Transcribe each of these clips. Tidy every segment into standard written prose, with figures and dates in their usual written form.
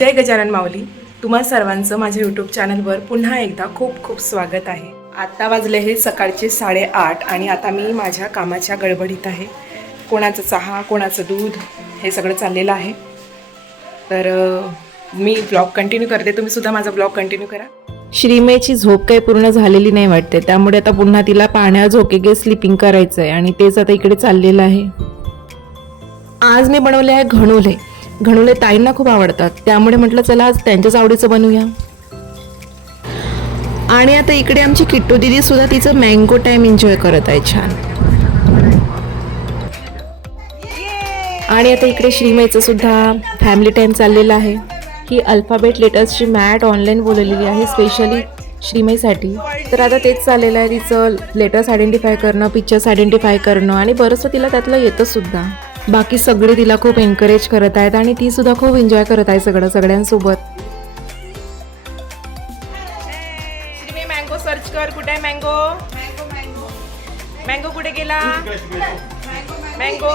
जय गजानन माऊली. तुम्हा सर्वांचं माझ्या यूट्यूब चॅनलवर पुन्हा एकदा खूप खूप स्वागत आहे. आत्ता वाजले हे सकाळचे 8:30 आणि आता मी माझ्या कामाच्या गडबडीत आहे. कोणाचं चहा, कोणाचं दूध हे सगळं चाललेलं आहे. तर मी ब्लॉग कंटिन्यू करते, तुम्ही सुद्धा माझा ब्लॉग कंटिन्यू करा. श्रीमेची झोप काही पूर्ण झालेली नाही वाटते, त्यामुळे आता पुन्हा तिला पाण्यावर झोके स्लिपिंग करायचं आहे आणि तेच आता इकडे चाललेलं आहे. आज मी बनवले आहे घणुले. घणुले ताईंना खूप आवडतात, त्यामुळे म्हटलं चला आज त्यांच्याच आवडीचं बनवूया. आणि आता इकडे आमची किट्टू दीदी सुद्धा तिचं मँगो टाइम एन्जॉय करत आहे छान. आणि आता इकडे श्रीमईचं सुद्धा फॅमिली टाइम चाललेला आहे. ही अल्फाबेट लेटर्सची मॅट ऑनलाईन बोलवलेली आहे स्पेशली श्रीमईसाठी. तर आता तेच चाललेलं आहे, तिचं लेटर्स आयडेंटिफाय करणं, पिक्चर्स आयडेंटिफाय करणं आणि बरंचसं तिला त्यातलं येतं सुद्धा. बाकी सगळे तिला खूप एनकरेज करत आहेत आणि ती सुद्धा खूप एन्जॉय करत आहे सगळ्यांसोबत. श्रीमई मँगो सर्च कर, कुठे आहे मँगो? मँगो कुठे गेला? मँगो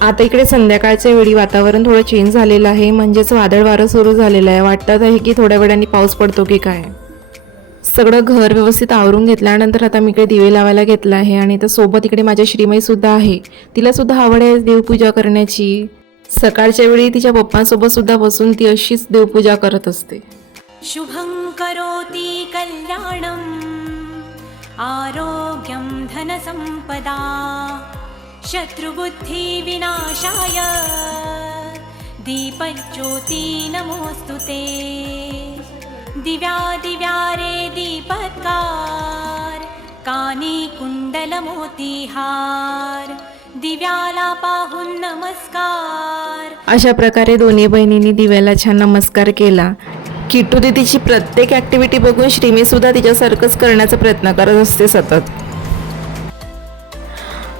आता इकडे संध्याकाळच्या वेळी वातावरण थोडं चेंज झालेलं आहे, म्हणजेच वादळ वारं सुरू झालेलं आहे. वाटत आहे की थोड्या वेळाने पाऊस पडतो की काय. सगळं घर व्यवस्थित आवरून घेतल्यानंतर आता मी इकडे दिवे लावायला घेतलं आहे. आणि तर सोबत इकडे माझ्या श्रीमई सुद्धा आहे, तिला सुद्धा आवड आहे देवपूजा करण्याची. सकाळच्या वेळी तिच्या पप्पांसोबत सुद्धा बसून ती अशीच देवपूजा करत असते. शुभं करोति कल्याणं आरोग्यं धनसंपदा शत्रुबुद्धि विनाशाय दीपज्योति नमोस्तुते दिव्या दिव्या रे दीपत्कार कानी कुंडल मोतीहार दिव्याला पाहून नमस्कार. अशा प्रकारे दोन्ही बहिणींनी दिव्याला छान नमस्कार केला. किट्टू दीदीची प्रत्येक ॲक्टिव्हिटी बघून श्रीमी सुद्धा तिच्यासारखंच करण्याचा प्रयत्न करत असते सतत.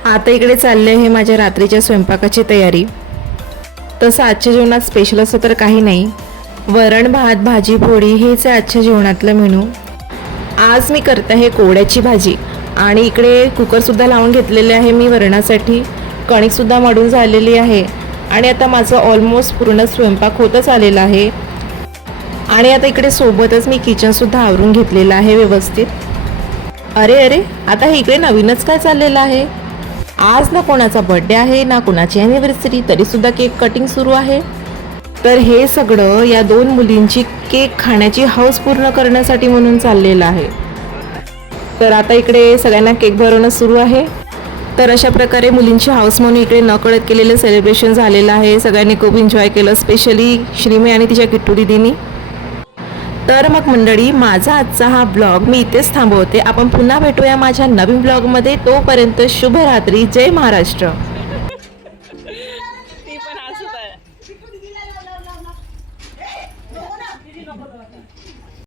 आता इकडे चालले आहे माझ्या रात्रीच्या स्वयंपाकाची तयारी. तसं आजच्या जेवणात स्पेशल असं तर काही नाही, वरण भात भाजी पोळी हेच आहे आजच्या जेवणातलं मेनू. आज मी करते आहे कोवड्याची भाजी आणि इकडे कुकरसुद्धा लावून घेतलेले आहे मी वरणासाठी. कणिकसुद्धा मळून झालेली आहे आणि आता माझं ऑलमोस्ट पूर्ण स्वयंपाक होतच आलेला आहे. आणि आता इकडे सोबतच मी किचनसुद्धा आवरून घेतलेलं आहे व्यवस्थित. अरे आता हे इकडे नवीनच काय चाललेलं आहे. आज ना कोणाचा बर्थडे आहे ना कोणाची ॲनिव्हर्सरी, तरीसुद्धा केक कटिंग सुरू आहे. तर हे सगळं या दोन मुलींची केक खाण्याची हौस पूर्ण करण्यासाठी म्हणून चाललेलं आहे. तर आता इकडे सगळ्यांना केक भरवणं सुरू आहे. तर अशा प्रकारे मुलींची हौस म्हणून इकडे नकळत केलेलं सेलिब्रेशन झालेलं आहे. सगळ्यांनी खूप एन्जॉय केलं, स्पेशली श्रीमई आणि तिच्या किट्टू दीदींनी. तर मग मंडळी, माझा आजचा हा ब्लॉग मी इथेच थांबवते. आपण पुन्हा भेटूया माझ्या नवीन ब्लॉगमध्ये. तोपर्यंत शुभरात्री. जय महाराष्ट्र.